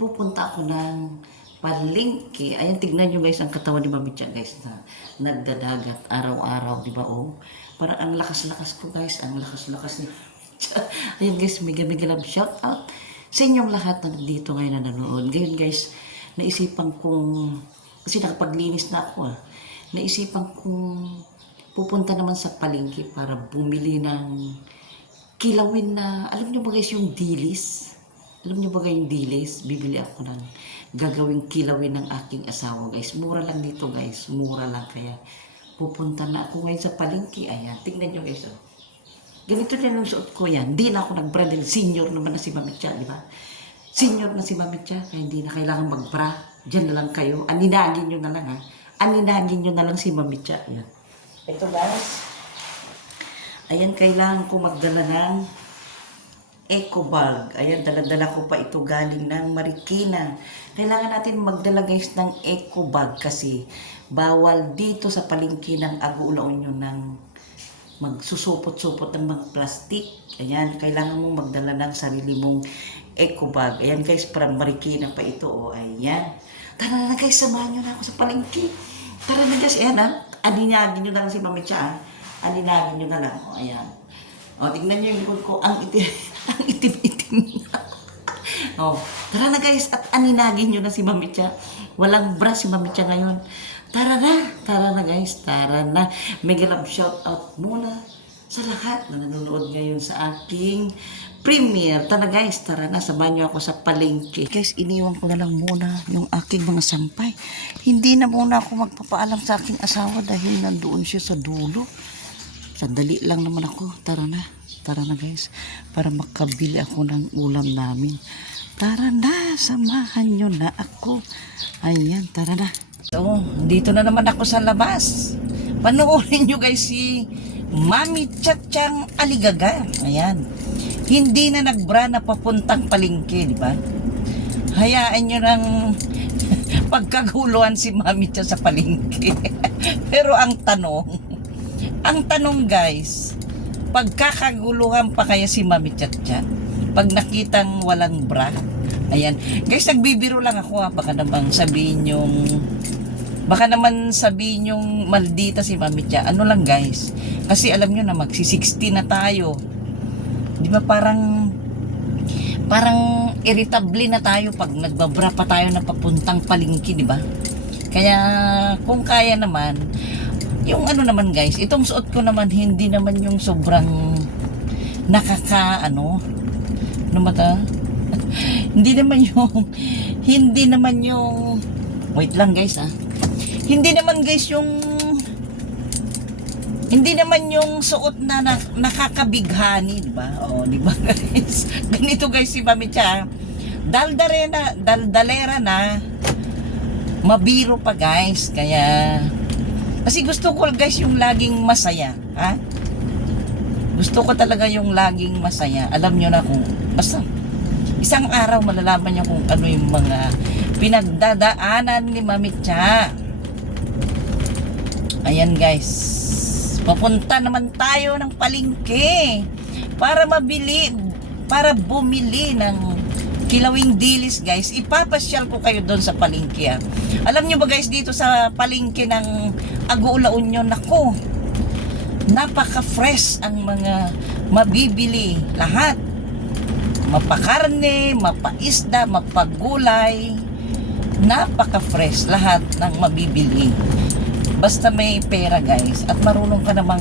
pupunta ako ng palengke. Ayan, tignan nyo guys ang katawan ni Mami Tia guys na nagdadagat araw-araw, di ba oh? Parang ang lakas-lakas ko guys, ang lakas-lakas ni Ayan guys, mega love shout out sa inyong lahat na dito ngayon na nanonood. Ngayon guys, naisipan kong, kasi nakapaglinis na ako naisipan kong pupunta naman sa palengke para bumili ng kilawin na, alam nyo ba guys yung dilis? Alam nyo ba yung dilis? Bibili ako ng gagawing kilawin ng aking asawa guys. Mura lang dito guys. Mura lang kaya pupunta na ako ngayon sa palengke. Ayan, tignan nyo guys. Oh. Ganito din ang suot ko yan. Hindi na ako nag-bra dahil senior naman na si Mami Tia, di ba? Senior na si Mami Tia, kaya hindi na kailangan mag-bra. Diyan na lang kayo. Aninagin nyo na lang ha. Aninagin nyo na lang si Mami Tia. Ayan. Ito guys. Ayan, kailangan ko magdala ng eco bag. Ayan, dala-dala ko pa ito galing ng Marikina. Kailangan natin magdala guys ng eco bag kasi bawal dito sa palengke ng Aguula Union ng magsusupot-supot ng mga plastic. Ayan, kailangan mo magdala ng sarili mong eco bag. Ayan guys, parang Marikina pa ito. Oh, ayan. Tara na guys, samahan nyo na ako sa palengke. Tara na guys, ayan ha. Aninagin nyo na lang si Mami Tia. Aninagin nyo na lang. Oh, ayan. O, tignan nyo yung likod ko. Ang itim-itim na. O, tara na guys. At aninagin nyo na si Mami Tia. Walang bra si Mami Tia ngayon. Tara na guys. Tara na. Mega love shout out muna sa lahat na nanonood ngayon sa aking premiere. Tara guys, tara na. Samahan nyo ako sa palengke. Guys, iniwan ko na lang muna yung aking mga sampay. Hindi na muna ako magpapaalam sa aking asawa dahil nandoon siya sa dulo. Sandali lang naman ako. Tara na guys. Para makabili ako ng ulam namin. Tara na, samahan nyo na ako. Ayan, tara na. So, dito na naman ako sa labas. Panoorin nyo guys si Mami Tiang Aligaga. Ayan. Hindi na nagbra na papuntang palengke, di ba? Hayaan nyo ng pagkaguluhan si Mami Tia sa palengke. Pero ang tanong guys, pagkakaguluhan pa kaya si Mami Tia pag nakitang walang bra? Ayan. Guys, nagbibiro lang ako baka naman sabihin yung maldita si Mami Tia. Ano lang guys, kasi alam nyo na magsi-60 na tayo. Di ba parang irritable na tayo pag nagbabra pa tayo na papuntang palengke, di ba? Kaya kung kaya naman, yung ano naman guys, itong suot ko naman hindi naman yung sobrang hindi naman yung wait lang guys hindi naman yung suot na nakakabighani, di ba? Oh, di ba guys? Ganito guys si Mami Tia. Daldalera na. Mabiro pa guys. Kaya kasi gusto ko guys yung laging masaya, ha? Gusto ko talaga yung laging masaya. Alam nyo na kung basta isang araw malalaman nyo kung ano yung mga pinagdadaanan ni Mami Tia. Ayan guys. Papunta naman tayo ng palengke para bumili ng kilawing dilis guys. Ipapasyal ko kayo doon sa palengke. Alam nyo ba guys, dito sa palengke ng Aguula Union, nako, napaka-fresh ang mga mabibili. Lahat. Mapakarne, mapaisda, mapagulay. Napaka-fresh lahat ng mabibili. Basta may pera guys at marunong ka naman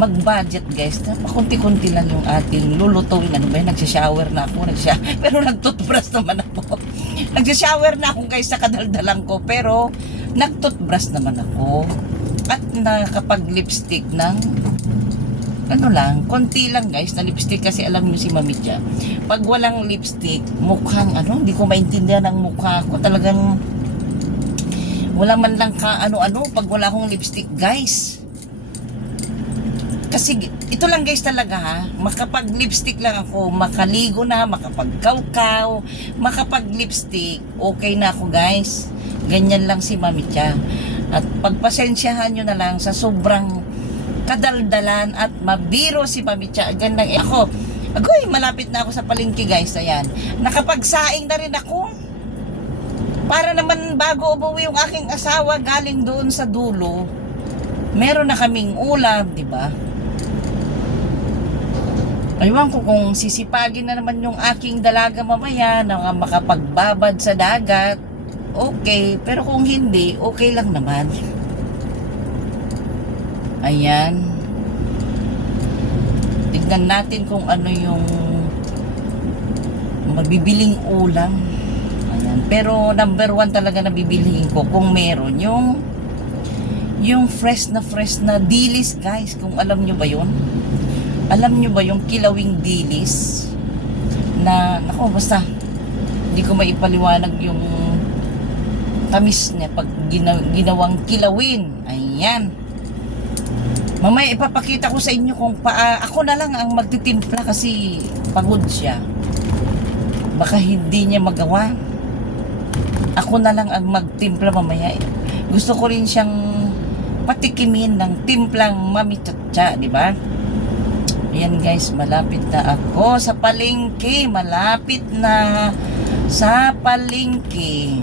mag-budget guys. Pakunti-kunti lang yung ating lulutuin. Ano ba yun? Nagsha-shower na ako. Pero nag-toothbrush naman ako. Nagsha-shower na ako guys sa kadaldalang ko. Pero nag-toothbrush naman ako. At nakapag-lipstick ng konti lang guys na lipstick kasi alam niyo si Mami Tia. Pag walang lipstick, mukhang hindi ko maintindihan ang mukha ko. Talagang wala man lang pag wala akong lipstick guys. Kasi ito lang guys talaga makapag-lipstick lang ako, makaligo na, makapag-kawkaw, makapag-lipstick, okay na ako guys. Ganyan lang si Mami Tia. At pagpasensyahan nyo na lang sa sobrang kadaldalan at mabiro si Mami Tia. Ganang ako, Agoy, malapit na ako sa palengke guys. Ayan. Nakapagsaing na rin ako. Para naman bago umuwi yung aking asawa galing doon sa dulo, meron na kaming ulam, di ba? Aywan ko kung sisipagin na naman yung aking dalaga mamaya na makapagbabad sa dagat. Okay, pero kung hindi, okay lang naman. Ayan. Tignan natin kung ano yung mabibiling ulam. Ayan. Pero number 1 talaga na bibilihin ko kung meron yung fresh na dilis guys. Kung alam nyo ba yun? Alam nyo ba yung kilawing dilis? Na, naku basta hindi ko maipaliwanag yung tamis niya pag ginawang kilawin. Ayan. Mamaya ipapakita ko sa inyo kung ako na lang ang magtitimpla kasi pagod siya. Baka hindi niya magawa. Ako na lang ang magtimpla mamaya. Gusto ko rin siyang patikimin ng timplang Mami Chacha, di ba? Ayan guys, malapit na ako sa palengke. Malapit na sa palengke.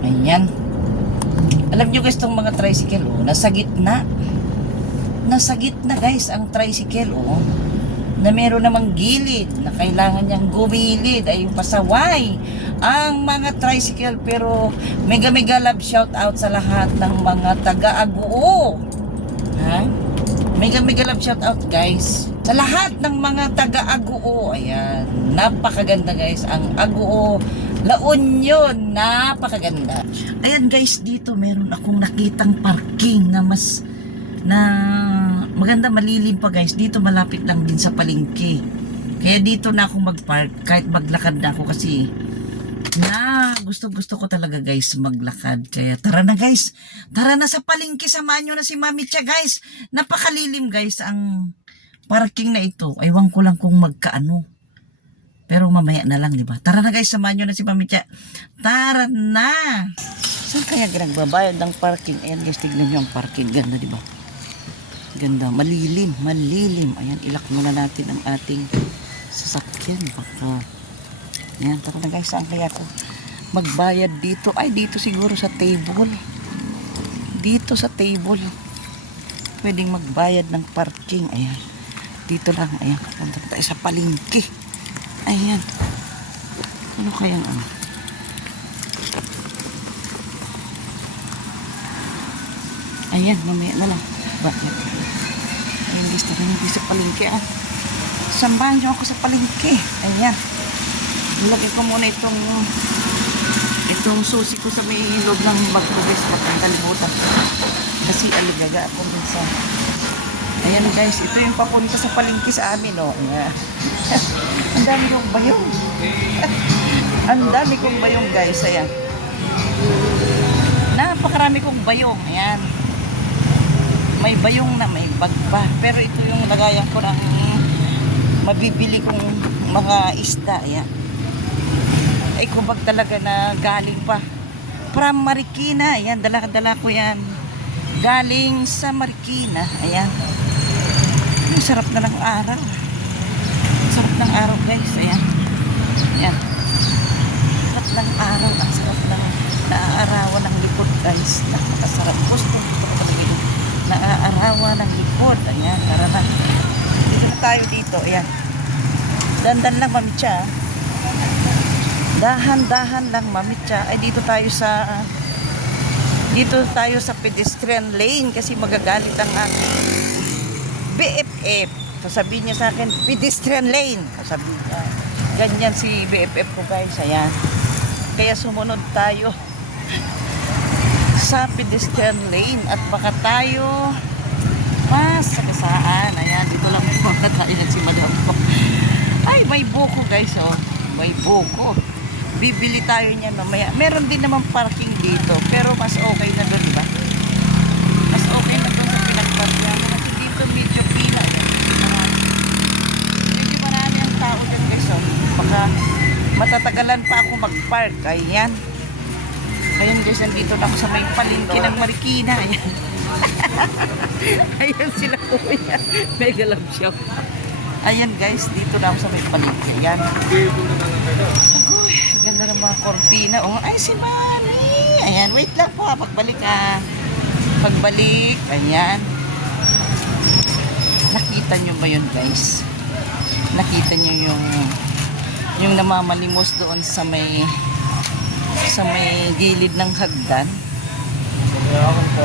Ayan. Alam nyo guys, itong mga tricycle, oh, nasa gitna. Nasa gitna guys, ang tricycle, oh, na meron namang gilid, na kailangan niyang gumilid, ay yung pasaway ang mga tricycle. Pero mega love shout out sa lahat ng mga taga-Aguo. Ha? Mega love shout out guys sa lahat ng mga taga-Aguo. Ayan, napakaganda guys ang Aguo, La Union, napakaganda. Ayan guys, dito meron akong nakitang parking na mas maganda, malilim pa guys. Dito malapit lang din sa palengke. Kaya dito na ako mag-park kahit maglakad na ako kasi gusto ko talaga guys maglakad. Kaya tara na guys. Tara na sa palengke, samahan nyo na si Mami Cha guys. Napakalilim guys ang parking na ito. Aywan ko lang kung magkaano. Pero mamaya na lang, di ba? Tara na guys, samahan nyo na si Mami Cha. Tara na! Saan kaya nagbabayad ng parking? Ayan guys, tignan nyo ang parking. Ganda, di ba? Ganda, malilim. Ayan, ilak muna natin ang ating sasakyan. Baka, ayan, tara na guys, saan kaya ko magbayad dito? Ay, dito siguro sa table. Dito sa table. Pwedeng magbayad ng parking. Ayan, dito lang. Ayan, punta tayo sa palengke. Ayan. Ano kayang ano? Ayan, mamaya na lang. Bakit? Ayan, gusto ko hindi sa palengke ah. Sambahan nyo ako sa palengke. Ayan. Ilagay ko muna itong susi ko sa may loob ng bag ko guys. Bakit kalimutan. Kasi aligaga ako dun sa... Ayan guys, ito yung papunta sa palengke sa amin, oh. Ayan. Ang dami kong bayong. Ang dami kong bayong guys, ayan. Napakarami kong bayong, ayan. May bayong na, may bag pa. Pero ito yung lagayan ko ng mabibili kong mga isda, ayan. Ay kubag talaga na galing pa from Marikina, ayan, dala ko yan. Galing sa Marikina, ayan. Ang sarap na ng araw. Sarap ng araw guys, ayan. Ayan. Sarap ng araw, ang sarap ng naaarawan ng likod guys. Napakasarap. Gusto ko talaga naaarawan ng likod. Ayan, tara na. Dito na tayo dito, ayan. Dandan lang Mami Cha. Dahan-dahan lang Mami Cha. Ay dito tayo sa pedestrian lane kasi magagalit ang aking BFF. Sasabihin niya sa akin, pedestrian lane. Sasabihin niya. Ganyan si BFF ko guys. Ayan. Kaya sumunod tayo sa pedestrian lane at baka tayo masakasaan. Ayan, dito lang muna tayo si madam ko. Ay, may buko guys, oh. May buko. Bibili tayo niyan mamaya. Meron din naman parking dito, pero mas okay na doon, ba? Mas okay na doon sa pinagparkyan. Kasi dito medyo pila. Medyo marami ang tao dyan guys, oh. Baka matatagalan pa ako mag-park. Ayan. Ayan guys, nandito na ako sa may palengke ng Marikina. Ayan. Ayan sila kuya. Mega love shop. Ayan guys, dito na ako sa may palengke. Ayan. Agoy, ganda ng mga kortina. Oh, ay si Manny. Ayan, wait lang po ha. Pagbalik ha. Pagbalik. Ayan. Nakita nyo ba yun guys? Nakita nyo yung namamalimos doon sa may gilid ng hagdan.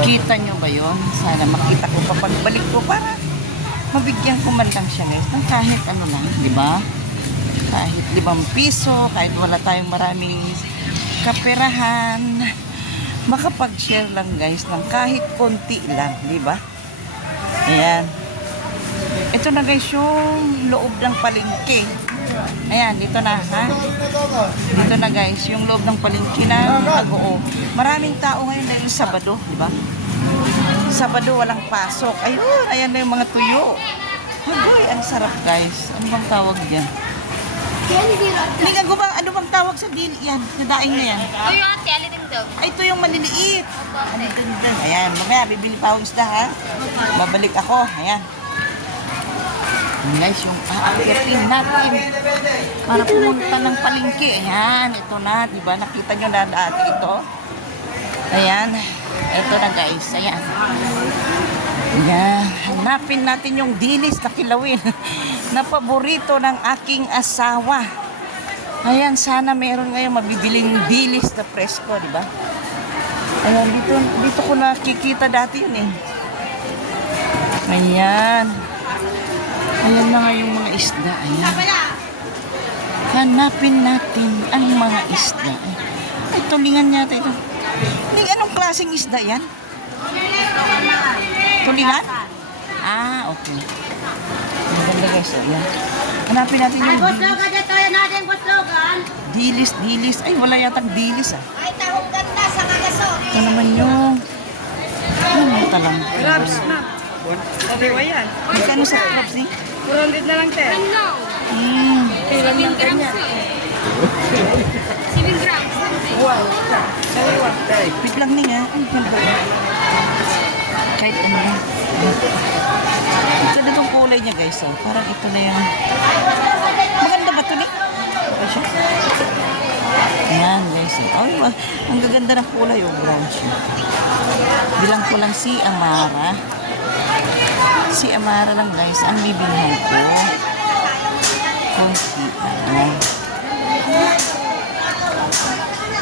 Kita nyo ba yun? Sana makita ko pa pagbalik ko para mabigyan ko man lang siya guys ng kahit ano lang, di ba? Kahit 5 piso, kahit wala tayong maraming kaperahan, makapag-share lang guys ng kahit konti lang, di ba? Ayan. Ito na guys yung loob ng palengke. Ayan, dito na ha. Dito na guys, yung loob ng palengke na Agoo. Maraming tao ngayon dahil Sabado, di ba? Sabado walang pasok. Ayun, ayan na yung mga tuyo. Agoy, ang sarap guys. Ano bang tawag diyan? Tingnan ko ba, ano bang tawag sa dili yan? Nadaing na yan. Tuyo ate, alitin daw. Ay, ito yung maliliit. Ayan, mamaya bibili pa akong isda ha. Babalik ako, ayan. Guys, yung aakyatin natin para pumunta ng palengke. Ayan, ito na, di ba? Nakita nyo na dati ito. Ayan, ito na guys. Ayan. Ayan, hanapin natin yung dilis na kilawin na paborito ng aking asawa. Ayan, sana meron ngayon mabibiling dilis na presko, di ba? Ayan, dito ko nakikita dati yun eh. Ayan. Ayan na nga yung mga isda. Ayan. Hanapin natin ang mga isda. Ay, tulingan yata ito. Anong klaseng isda yan? Tulingan? Ah, okay. Maganda guys. Ayan. Hanapin natin yung dilis. Dilis. Ay, wala yatang dilis ah. Ay, tahong ganda sa kagasot. Ito naman yung talang. Crabs na. Sabi ko yan. Magkano sa crabs ni? 400 na lang, te. Kailan lang kanya? 7 grams. Wow. Sabi ko, te. Wait lang niya. Ay, ganda. Kahit ano lang. Ito na itong kulay niya guys. Oh. Parang ito na yung... Maganda ba ito ni? Ito siya. Ayan guys. Oh, ang gaganda ng kulay. Oh, brown siya. Bilang ko lang si Amara. Si Amara lang guys. Ang bibilhan ko. Kunti. Ayan.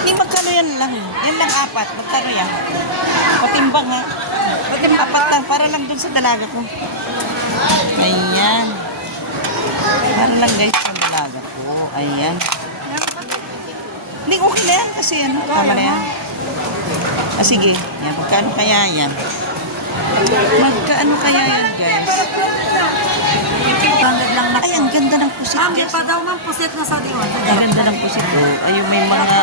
Hindi, magkano yan lang? Yan lang 4. Magkano yan? Patimbang ha. Patimbang 4 lang. Para lang dun sa dalaga ko. Ayan. Para lang guys sa dalaga ko. Ayan. Hindi, okay na yan kasi ano. Tama na yan. Ah, sige. Yan. Magkano kaya yan? Magkano kaya yan guys? 800 lang na. Ay, ang ganda ng pusit. Ang pa daw ng pusit na sa diwan. Ang ganda ng pusit. Oh. Ayun, may mga...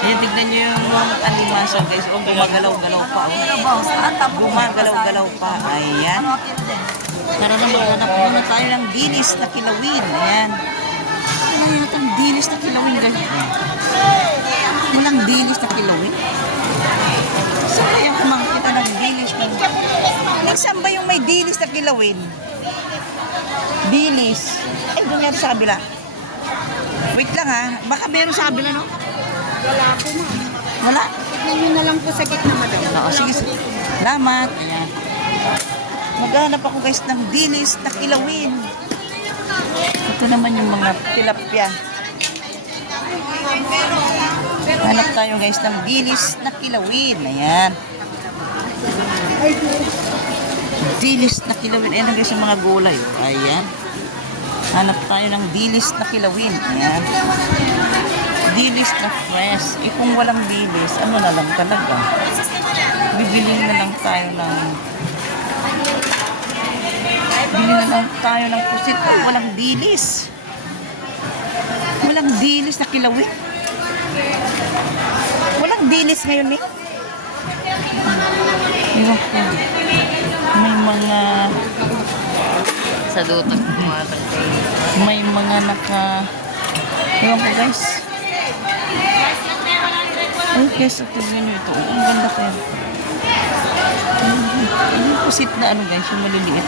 Ayan, tignan nyo yung animasa guys. Oh, gumagalaw-galaw pa. Oh. Gumagalaw-galaw pa. Ayan. Tara na, maghanap muna tayo ng dilis na kilawin. Ayan. Ano yun itong dilis na kilawin guys? Ilang dilis na kilawin? Saan kaya kumakita ng dilis na... Saan ba yung may dilis na kilawin? Dilis. Ay, doon yan sa kabila. Wait lang ha. Baka meron sa kabila, no? Wala po ma. Wala. Tignan nyo na lang po sa gitna madam. Oo, sige. Salamat. Ayan. Maghanap ako guys ng dilis na kilawin. Ito naman yung mga tilapia. Hanap tayo guys ng dilis na kilawin. Ayan. Dilis na kilawin. Ayan guys yung mga gulay. Ayan. Hanap tayo ng dilis na kilawin. Ayan. Dilis na fresh. Eh kung walang dilis, ano na lang talaga. Bibili na lang tayo ng... Bili na lang tayo ng pusit. Oh, walang dilis. Walang dilis na kilawin. Walang dilis ngayon eh. May mga... Sa lutang kumatang kayo. May mga naka... Ewan ko guys. Ay guys, tignan nyo ito. Ang ganda kayo. Yung pusit na ano guys, yung maliliit.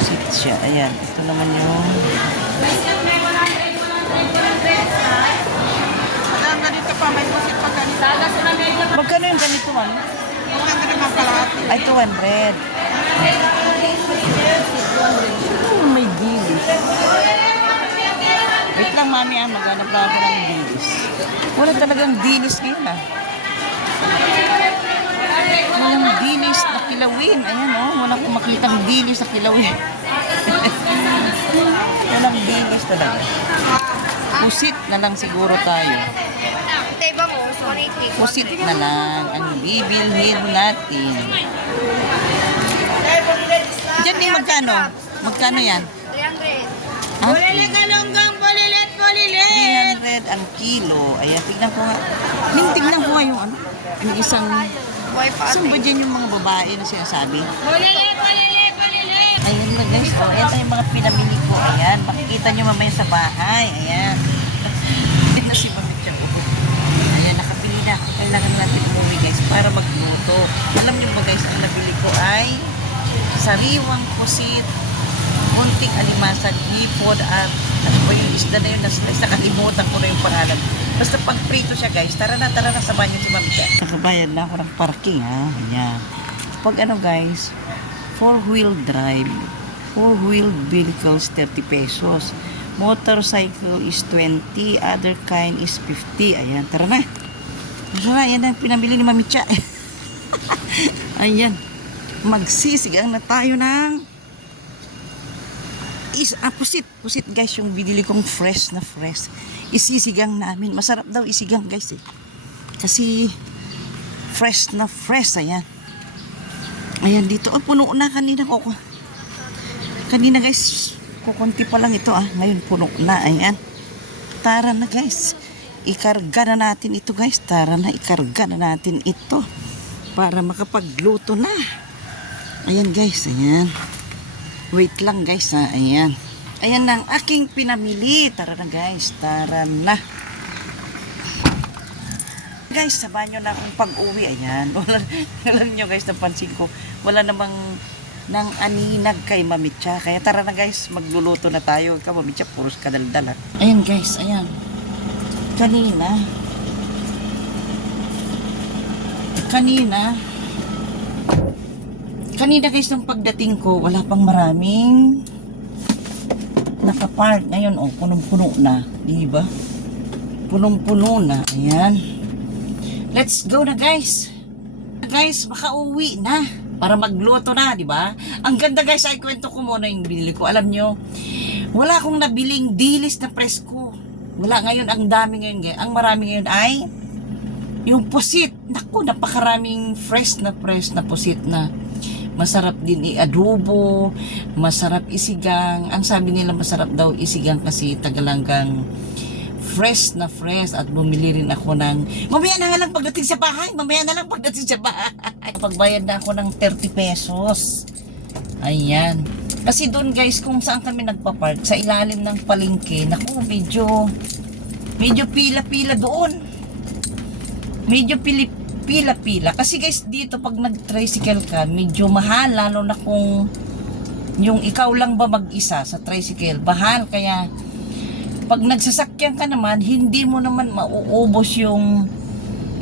Pusit siya. Ayan. Ito naman yung... Ang ganito pa, may pusit pa ganito. Magkano yung ganito man? Ang ganda naman kalahati. Ay, 200. Oh, may dilis. Wait lang, mami, maghanap na ako ng dilis. Wala talagang dilis ngayon, Walang dilis na kilawin. Ayan, wala akong makitang dilis na kilawin. Walang dilis talaga. Pusit na lang siguro tayo. Iba mo, 180. Pusit na lang ang bibilhin natin. Diyan din magkano? Magkano yan? 300. Ha? Galonggang, bolilet. 300 ang kilo. Ayan, tignan ko nga. Tignan ko nga yung ano. Yung isang... Buhay pa Saan ba dyan yung mga babae na sinasabi? Bolilet. Ayan na guys. O, ayan na yung mga pinamili ko. Ayan. Makikita nyo mamaya sa bahay. Ayan. Ayan na si Mami Chang. Ayan, nakabili na. Kailangan natin umuwi guys para magluto. Alam nyo ba guys, ang nabili ko ay sariwang pusit, munting alimasag, hipon at ano ba yung isda na yun, nakalimutan ko na yung pangalan. Basta pag prito siya guys, tara na sa banyo si Mami Cha. Nakabayad na ako ng parking Ayan. Pag ano guys, 4-wheel drive, 4-wheel vehicles 30 pesos. Motorcycle is 20, other kind is 50. Ayan, tara na. Ayan na pinamili ni Mami Cha. Ayan. Magsisigang na tayo ng pusit guys, yung binili kong fresh na fresh. Isisigang namin. Masarap daw isigang guys kasi fresh na fresh. Ayan dito. Puno na kanina ko. Kanina guys, kukunti pa lang ito Ngayon puno na. Ayan. Tara na guys. Ikarga na natin ito guys. Tara na, ikarga na natin ito para makapagluto na. Ayan guys, ayan. Wait lang guys ayan. Ayan na ang aking pinamili. Tara na guys, tara na. Guys, sabahan nyo na akong pag-uwi. Ayan. Alam nyo guys, napansin ko, wala namang nang aninag kay Mami Cha. Kaya tara na guys, magluluto na tayo. Ikaw Mami Cha, puros kadaldal Ayan guys, ayan. Kanina guys, nung pagdating ko, wala pang maraming nakapark. Ngayon, punong-puno na. Diba? Punong-puno na. Ayan. Let's go na guys. Guys, makauwi na. Para magluto na, diba? Ang ganda guys, ay kwento ko muna yung binili ko. Alam nyo, wala akong nabiling dilis na presko. Wala ngayon, ang dami ngayon. Ang marami ngayon ay yung pusit. Naku, napakaraming fresh na pusit na masarap din i-adobo, masarap isigang. Ang sabi nila masarap daw isigang kasi Tagalanggang fresh na fresh. At bumili rin ako ng mamaya na lang pagdating sa bahay. Pagbayad na ako ng 30 pesos. Ayan. Kasi doon guys, kung saan kami nagpapark, sa ilalim ng palengke, naku, medyo pila-pila doon. Medyo pila-pila. Kasi guys, dito pag nag-tricycle ka, medyo mahal. Lalo na kung yung ikaw lang ba mag-isa sa tricycle. Mahal. Kaya pag nagsasakyan ka naman, hindi mo naman mauubos yung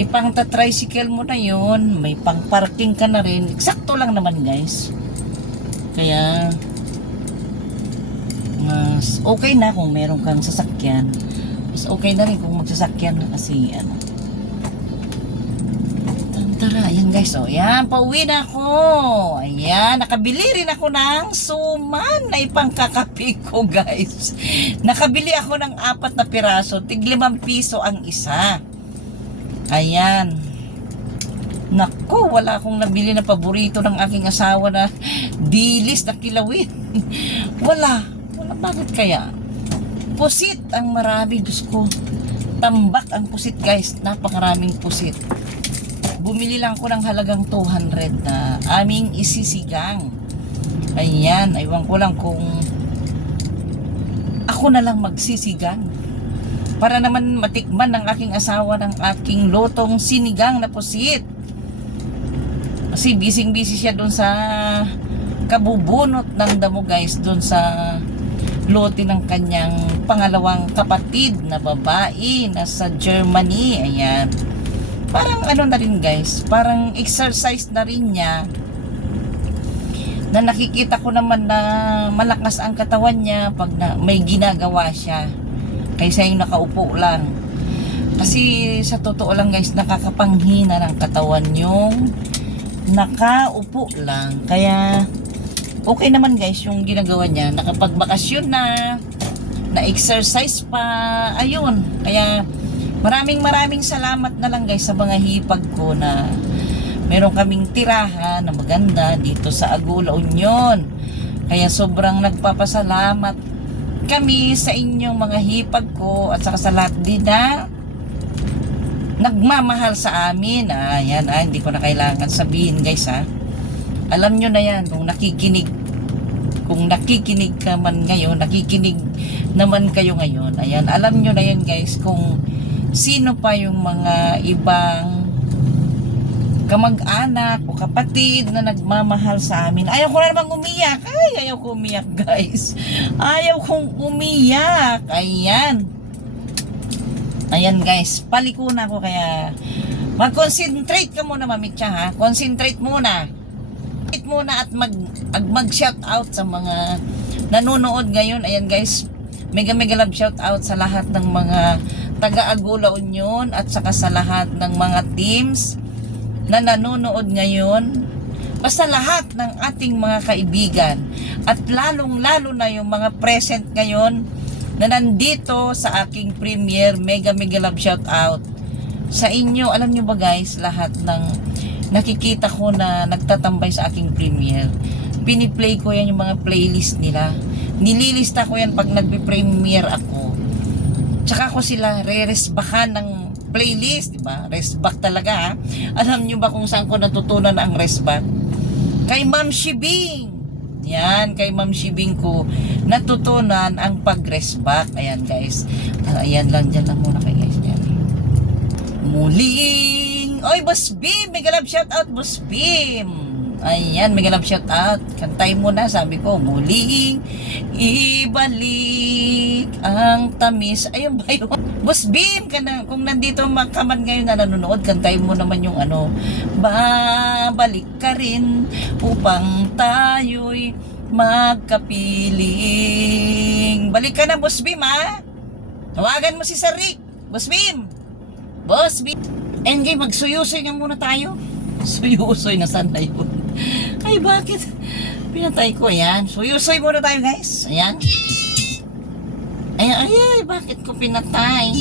ipang-tricycle mo na yun. May pang-parking ka na rin. Eksakto lang naman guys. Kaya mas okay na kung meron kang sasakyan. Mas okay na rin kung magsasakyan kasi ano. Tara, ayan guys, ayan, pauwi na ako. Ayan, nakabili rin ako ng suman na ipangkakape ko guys. Nakabili ako ng 4 na piraso, tig 5 piso ang isa. Ayan. Naku, wala akong nabili na paborito ng aking asawa na dilis na kilawin. Wala, bakit kaya? Pusit ang marami, Diyos ko. Tambak ang pusit guys, napakaraming pusit. Bumili lang ko ng halagang 200 na aming isisigang. Ayan, aywan ko lang kung ako na lang magsisigang. Para naman matikman ng aking asawa ng aking lotong sinigang na pusit. Kasi busy siya doon sa kabubunot ng damo guys, doon sa lote ng kanyang pangalawang kapatid na babae na sa Germany. Ayan. Parang ano na rin guys, parang exercise na rin niya, na nakikita ko naman na malakas ang katawan niya pag may ginagawa siya kaysa yung nakaupo lang. Kasi sa totoo lang guys, nakakapanghina ng katawan yung nakaupo lang. Kaya okay naman guys yung ginagawa niya, nakapagbakasyon na exercise pa, ayun. Kaya maraming salamat na lang guys sa mga hipag ko na meron kaming tirahan na maganda dito sa Agula Union. Kaya sobrang nagpapasalamat kami sa inyong mga hipag ko at saka sa lahat din na nagmamahal sa amin. Ayan, hindi ko na kailangan sabihin guys ha. Alam nyo na yan kung nakikinig. Kung nakikinig ka man ngayon, nakikinig naman kayo ngayon. Ayan, alam nyo na yan guys kung sino pa yung mga ibang kamag-anak o kapatid na nagmamahal sa amin. Ayaw ko na namang umiyak. Ayaw ko umiyak guys. Ayaw kong umiyak. Ayan. Ayan guys, paliko na ako kaya mag-concentrate ka muna Mamitya ha. Concentrate muna. At mag-shout out sa mga nanonood ngayon. Ayan guys, mega love shout out sa lahat ng mga taga Agula Union at saka sa lahat ng mga teams na nanonood ngayon. Basta lahat ng ating mga kaibigan at lalong-lalo na yung mga present ngayon na nandito sa aking premiere. Mega love shout out sa inyo. Alam nyo ba guys, lahat ng nakikita ko na nagtatambay sa aking premiere, piniplay ko yan yung mga playlist nila. Nililista ko yan pag nagpe-premiere ako. Tsaka ko sila re-resbakan ng playlist, diba? Resback talaga ha. Alam nyo ba kung saan ko natutunan ang resback? Kay Ma'am Shibing. Yan, kay Ma'am Shibing ko natutunan ang pag-resback. Ayan guys. Ayan lang, dyan lang muna kay guys. Yan. Muling, oy Boss Bim, mega love shout out Boss Bim. Ayan, mega love shout out. Kantay mo na, sabi ko, muling ibalik ang tamis. Ayun ba yun? Boss Bim, kung nandito ka man ngayon na nanonood, kantay mo naman yung ano, babalik ka rin upang tayo'y magkapiling. Balik ka na, Boss Bim, ha? Tawagan mo si Sir Rick. Boss Bim. Boss Bim. NJ, magsuyusoy nga muna tayo. Suyusoy na sana yun. Ay, bakit? Pinatay ko, ayan. Suyusoy muna tayo, guys. Ayan. Ay, bakit ko pinatay?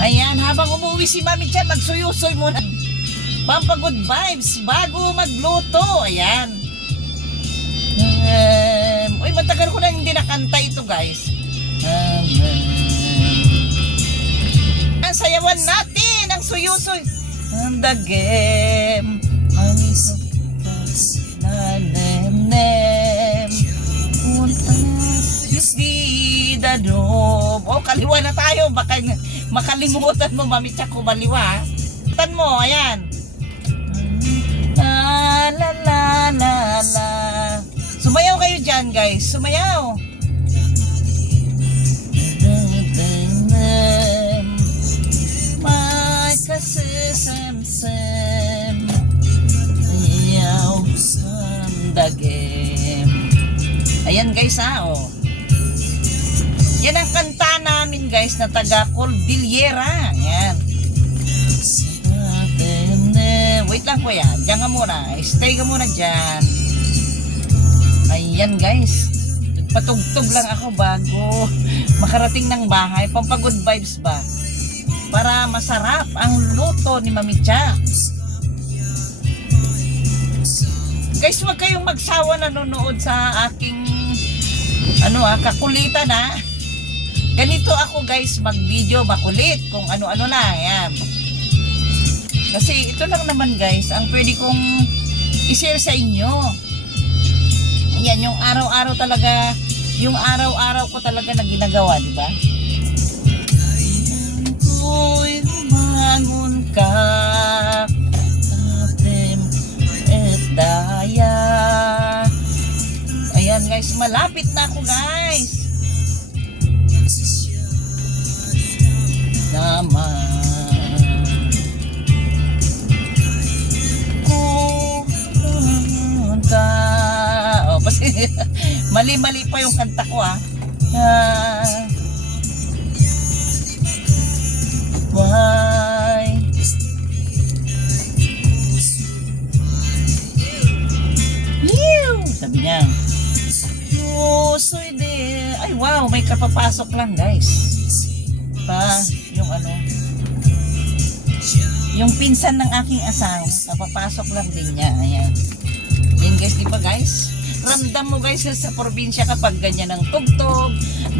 Ayan, habang umuwi si Mami Chan, magsuyusoy muna. Pampagood vibes bago magluto. Ayan. Uy, matagal ko na hindi nakanta ito, guys. Ang sayawan natin ang suyusoy. And the game na nem you see the dome. Oh, kaliwa na tayo, baka makalimutan mo Mami Cha kumaliwa. Tan mo, ayan. La la la la la. Sumayaw kayo dyan guys, sumayaw. May kasisem-sem ayaw sandagem. Ayan guys ha, oh. Yan ang kanta namin guys na taga Cordillera. Ayan. Wait lang kuya, diyan ka muna. Stay ka muna dyan. Ayan guys, patugtog lang ako bago makarating ng bahay. Pampagood vibes ba? Para masarap ang luto ni Mami Cha. Guys, huwag kayong magsawa nanonood sa aking kakulitan ha. Ganito ako guys mag-video, makulit kung ano-ano na. Ayan. Kasi ito lang naman guys ang pwede kong i-share sa inyo. Yan yung araw-araw talaga, yung araw-araw ko talaga na ginagawa, di ba? Uy, bangon ka, guys. Malapit na ako guys. Naman kung ka. Oh, mali-mali pa yung kanta ko ah. Why? Sabi niya, soy de. Ay wow, may kapapasok lang guys. Yung ano, yung pinsan ng aking asawa, kapapasok lang din niya. Ayan. Yan guys, di ba guys? Ramdam mo guys sa probinsya kapag ganyan ang tugtog,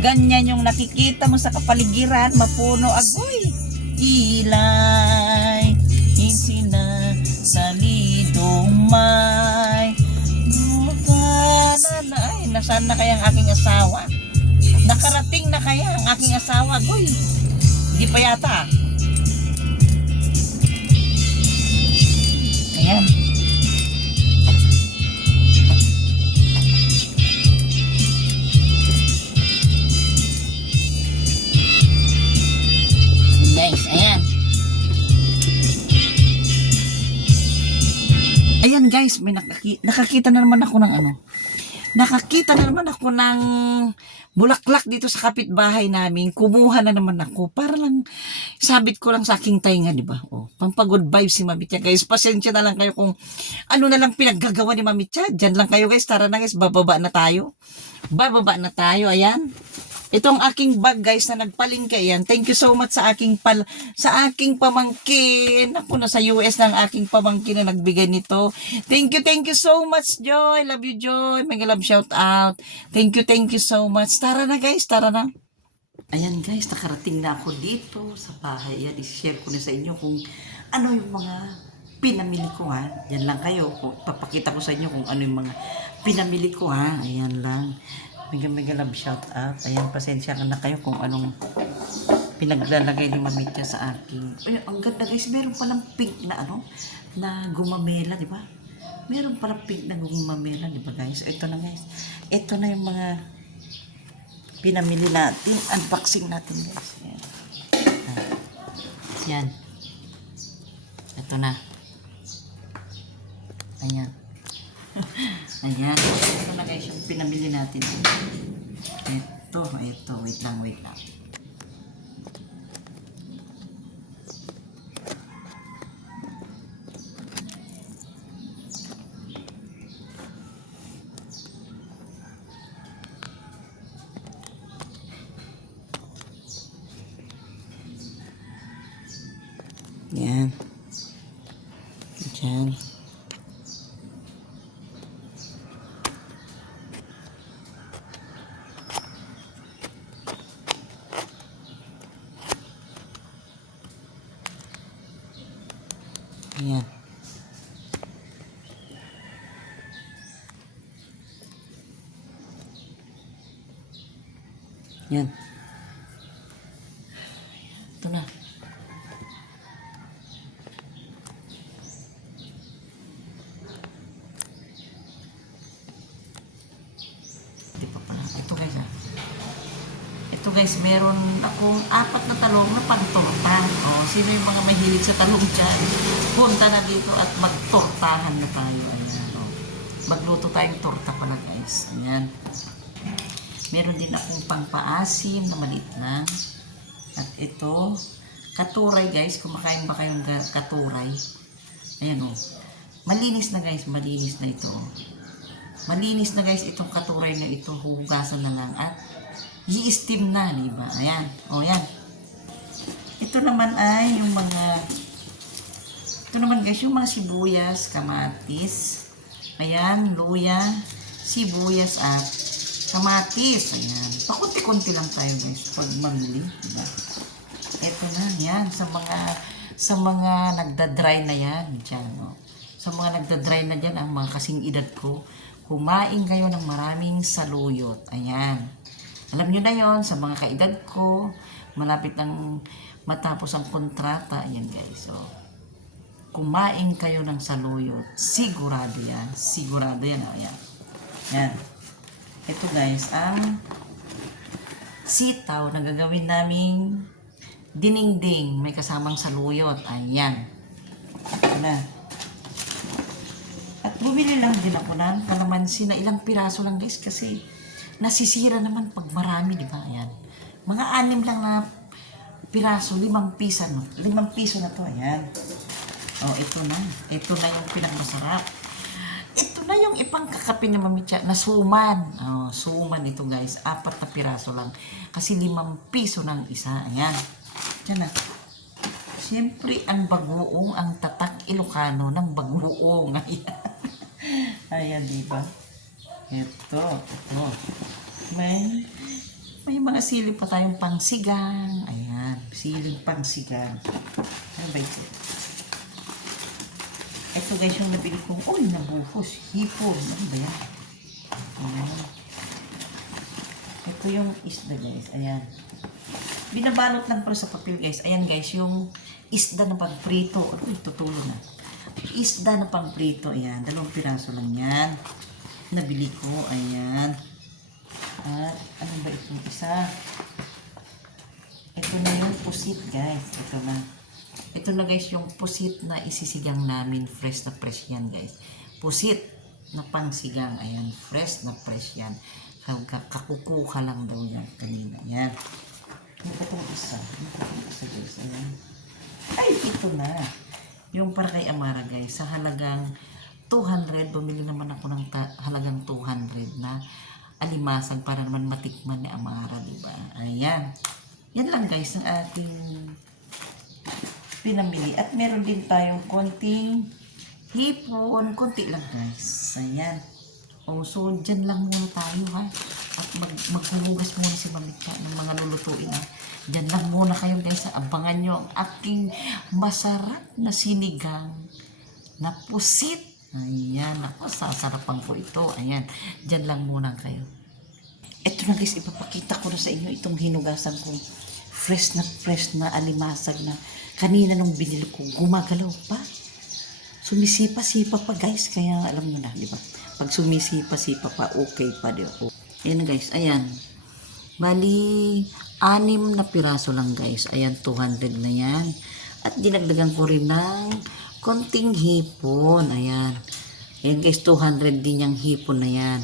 ganyan yung nakikita mo sa kapaligiran, mapuno agoy. Ilay, insina, salidong may. Ay, nasaan na kaya ang aking asawa? Nakarating na kaya ang aking asawa? Goy, hindi pa yata. Ayan. Guys, ayan. Ayan guys, may nakakita na naman ako ng ano. Nakakita na naman ako ng bulaklak dito sa kapitbahay namin. Kumuha na naman ako. Para lang, sabit ko lang sa aking tainga, di ba? Oh, pampagod vibes si Mami Tia. Guys, pasensya na lang kayo kung ano na lang pinaggagawa ni Mami Tia. Diyan lang kayo guys. Tara na guys, bababa na tayo. Bababa na tayo, ayan. Itong aking bag guys na nagpalingke yan. Thank you so much sa aking pamangkin. Ako na sa US ng aking pamangkin na nagbigay nito. Thank you so much Joy. Love you Joy. Mega love shout out. Thank you so much. Tara na guys, tara na. Ayan guys, nakarating na ako dito sa bahay. Ayan, i-share ko na sa inyo kung ano yung mga pinamili ko ha. Yan lang kayo. Papakita ko sa inyo kung ano yung mga pinamili ko ha. Ayan lang. Mega love shout out. Ayan, pasensya ka na kayo kung anong pinaglalagay ni Mami Tia sa akin. Ay, ang ganda guys, meron palang pink na ano, na gumamela, di ba? Meron palang pink na gumamela, di ba guys? Ito na guys. Ito na yung mga pinamili natin. Unboxing natin guys. Ayan. Yan. Ito na. Ayan. Ayan. Ito na guys yung pinamili natin. Ito. Wait lang. Yan. Diyan. Ayan. Yan. Ito na. Di pa pala. Ito guys Ito guys, meron akong 4 na talong na pangtorta. O, sino yung mga mahilig sa talong dyan? Punta na dito at magtortahan na tayo. Ayan, o. Magluto tayong torta pala guys. Ayan. Meron din akong pangpaasim na maliit lang. At ito, katuray guys. Kumakain ba kayong katuray? Ayan o. Malinis na guys, malinis na ito. Malinis na guys itong katuray na ito. Hugasan na lang at i-steam na, di ba? Ayan. O, yan. Ito naman ay yung mga guys, yung mga sibuyas, kamatis. Ayan, luya, sibuyas at kamatis. Ayan. Pakunti-kunti lang tayo guys pag mamili, di ba? Ito na, yan. Sa mga nagda-dry na yan. Diyan, no? Sa mga nagda-dry na dyan, ang mga kasing edad ko, kumain kayo ng maraming saluyot. Ayan. Alam nyo na yon sa mga kaedad ko, malapit nang matapos ang kontrata. Ayan guys. So, kumain kayo ng saluyot. Sigurado yan. Sigurado yan. Ayan. Ayan. Ito guys, ang sitaw na gagawin naming dinengdeng. May kasamang saluyot. Ayan. Ito na. At bumili lang din ako ng kalamansi na ilang piraso lang guys kasi nasisira naman pag marami, di ba? Ayan. Mga 6 lang na piraso, 5 piso, no? 5 piso na to, ayan. Oh, ito na. Ito na yung pinakamasarap. Ito na yung ipangkakape ni Mami Cha na suman. Oh, suman ito guys. 4 na piraso lang. Kasi 5 piso ng isa. Ayan. Diyan na. Siyempre, ang bagoong, ang tatak Ilocano ng bagoong. Ayan. Ayan, diba? Ito. May mga siling pa tayong pangsigang. Ayan. Siling pangsigang. Ano ba ito? Ito guys yung nabili kong, uy, nabuhos. Hipon. Ano ba yan? Ayan. Ito yung isda guys. Ayan. Binabalot lang pala sa papel guys. Ayan guys, yung isda na pangprito. Uy, tutulo na. Isda na pangprito. Ayan. 2 piraso lang yan. Nabili ko. Ayan. At ano ba itong isa? Ito na yung pusit guys. Ito na. Ito na guys yung pusit na isisigang namin. Fresh na fresh yan guys. Pusit na pangsigang. Ayan. Fresh na fresh yan. Kakukuha lang daw yan kanina. Ayan. Ano ba itong isa? Ano ba itong isa guys? Ayan. Ay, ito na. Yung para kay Amara guys. Sa halagang 200. Bumili naman ako ng halagang 200 na alimasag para naman matikman ni Amara. Diba? Ayan. Yan lang guys ang ating pinamili. At meron din tayong konting hipon. Konti lang guys. Ayan. O, so, dyan lang muna tayo ha. At maghuhugas muna si Mami Cha ng mga lulutuin ha. Dyan lang muna kayo guys. Abangan nyo ang aking masarap na sinigang na pusit. Ayan. Ako, sasarapan ko ito. Ayan. Dyan lang muna kayo. Ito na guys, ipapakita ko na sa inyo itong hinugasan ko. Fresh na alimasag na kanina nung binili ko, gumagalaw pa. Sumisipa-sipa pa guys, kaya alam nyo na, di ba? Pag sumisipa-sipa pa, okay pa, di ba? Ayan na guys, ayan. Bali, 6 na piraso lang guys. Ayan, 200 na yan. At dinagdagan ko rin ng konting hipon. Ayan. Ayan guys, 200 din yung hipon na yan.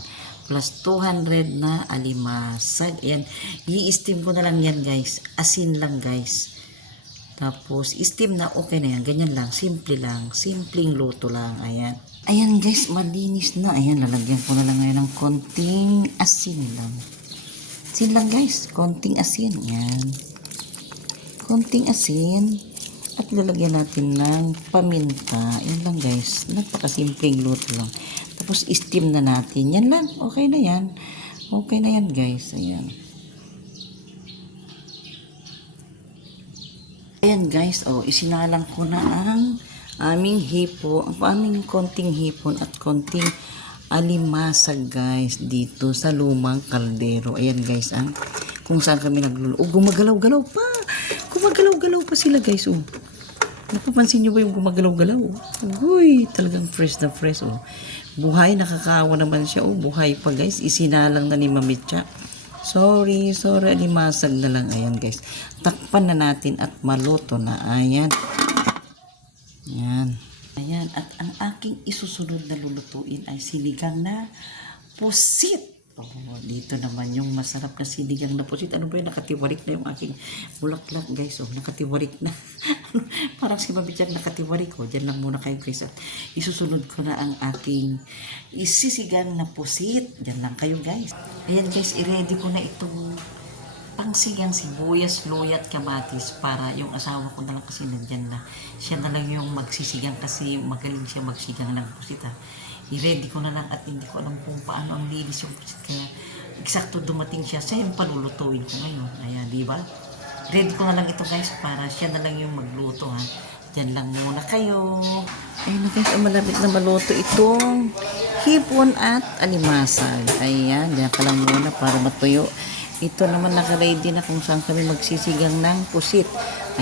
Plus 200 na alimasag. Ayan, i-steam ko na lang yan guys. Asin lang guys. Tapos, steam na, okay na yan. Ganyan lang, simple lang. Simpleng luto lang. Ayan. Ayan guys, malinis na. Ayan, lalagyan ko na lang ngayon ng konting asin lang. Asin lang guys, konting asin. Ayan. Konting asin. At lalagyan natin ng paminta. Ayan lang guys. Napakasimpleng luto lang. Tapos, steam na natin. Yan lang. Okay na yan. Okay na yan guys. Ayan. Ayan guys, oh, isinalang ko na ang aming aming konting hipon at konting alimasag guys dito sa lumang kaldero. Ayan guys, kung saan kami nagluluto. Oh, gumagalaw-galaw pa. Gumagalaw-galaw pa sila guys, oh. Napapansin nyo ba yung gumagalaw-galaw? Uy, talagang fresh na fresh, oh. Buhay, nakakawa naman siya, oh. Buhay pa guys, isinalang na ni Mami Cha. Sorry, alimasag na lang. Ayan guys. Takpan na natin at maluto na. Ayan. Ayan. Ayan. At ang aking isusunod na lulutuin ay sinigang na pusit. Oh, dito naman yung masarap na sinigang na pusit. Ano ba yun? Nakatiwarik na yung aking bulaklak guys. Oh, nakatiwarik na. Parang si Mami Cha nakatiwarik. Oh, dyan lang muna kayo guys. At isusunod ko na ang aking isisigang na pusit. Dyan lang kayo guys. Ayan guys, i-ready ko na itong pangsigang sibuyas, luya at kamatis para yung asawa ko na lang kasi nandyan na. Siya na lang yung magsisigang kasi magaling siya magsigang ng pusit ha. I-ready ko na lang at hindi ko alam kung paano ang linis yung pusit. Kaya eksakto dumating siya. Siya yung palulutuin ko ngayon. Ayan, di ba? Ready ko na lang ito guys para siya na lang yung magluto ha. Diyan lang muna kayo. Ayun na guys, malapit na maluto itong hipon at alimasag. Ayan, diyan ka lang muna para matuyo. Ito naman naka-ready na kung saan kami magsisigang ng pusit.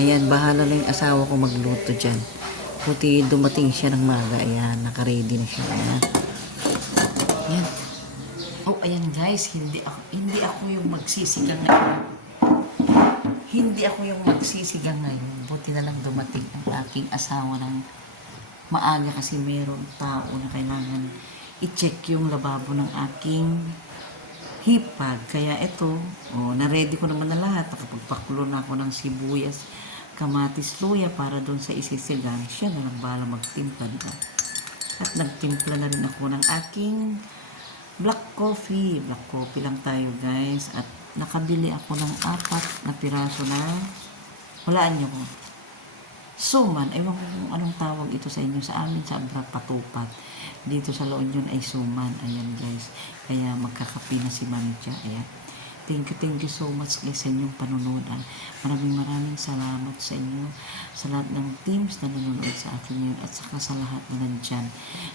Ayan, bahala lang yung asawa ko magluto dyan. Puti dumating siya ng maga. Ayan, naka-ready na siya. Ayan. Ayan. Oh, ayan guys, hindi ako yung magsisiga ngayon. Hindi ako yung magsisiga ngayon. Buti na lang dumating ang aking asawa ng maaga kasi meron tao na kailangan i-check yung lababo ng aking hipag. Kaya ito, na-ready ko naman na lahat. Nakapagpakulo na ako ng sibuyas, kamatis, luya para doon sa isisigan. Siya na lang bahala magtimpla, diba? At nagtimpla na rin ako ng aking black coffee. Black coffee lang tayo guys. At nakabili ako ng 4 na piraso na, walaan nyo ko, suman. Ewan ko kung anong tawag ito sa inyo. Sa amin, sa Abra, patupat. Dito sa La Union ay suman. Ayan guys. Kaya magkakapi na si Mami Cha. Ayan. Thank you so much guys sa inyong panunod. Maraming salamat sa inyo. Sa lahat ng teams na nanonood sa akin ngayon. At saka sa lahat na nandyan.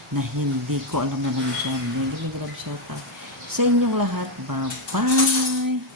Na hindi ko alam na nandyan. Hindi ko alam siya pa. Sa inyong lahat. Bye-bye.